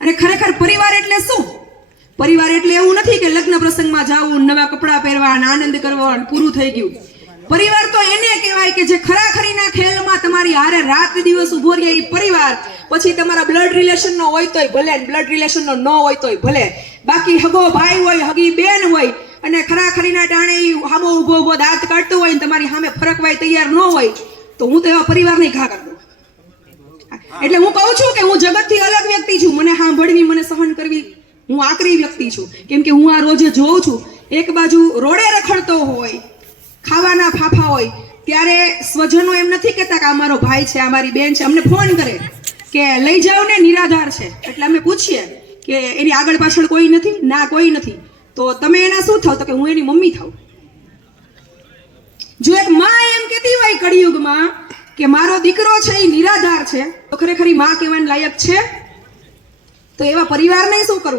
અને ખરેખર પરિવાર એટલે શું? પરિવાર એટલે એવું નથી કે લગ્ન પ્રસંગમાં જવું, નવા કપડાં પહેરવા આનંદ કરવો પૂરું થઈ ગયું. પરિવાર તો એને કહેવાય કે જે ખરાખરીના ખેલમાં તમારી હારે રાત દિવસ ઊભો રહે એ પરિવાર. પછી તમારા બ્લડ રિલેશનનો હોય તોય ભલે બ્લડ રિલેશનનો ન હોય તોય ભલે. બાકી હગો ભાઈ હોય, હગી બેન હોય, અને ખરાખરીના ટાણે હામો ઊભો ઊભો દાંત કાઢતો હોય ને તમારી સામે ફરકવાય તૈયાર ન હોય, તો હું તો એવા પરિવારને ઘા કરી એટલે હું કહું છું કે હું જગતથી છું મને સાંભળવી, મને સહન કરવી, હું આકરી વ્યક્તિ છું. કેમ કે હું આ રોજે જોઉં છું, એક બાજુ રોડે રખડતો હોય, ખાવાના ફાફા હોય, ત્યારે સ્વજનો એમ નથી કહેતા કે આ મારો ભાઈ છે અમારી બેન છે. અમને ફોન કરે કે લઈ જાઓ ને, નિરાધાર છે. એટલે અમે પૂછીએ કે એની આગળ પાછળ કોઈ નથી? ના, કોઈ નથી. તો તમે એના શું થાવ? તો કે હું એની મમ્મી થાવ જો એક માં એમ કહેતી હોય કળિયુગમાં કે મારો દીકરો છે, એ નિરાધાર છે, તો ખરેખરમાં કહેવાને લાયક છે? તો એવા પરિવારને શું કરવું?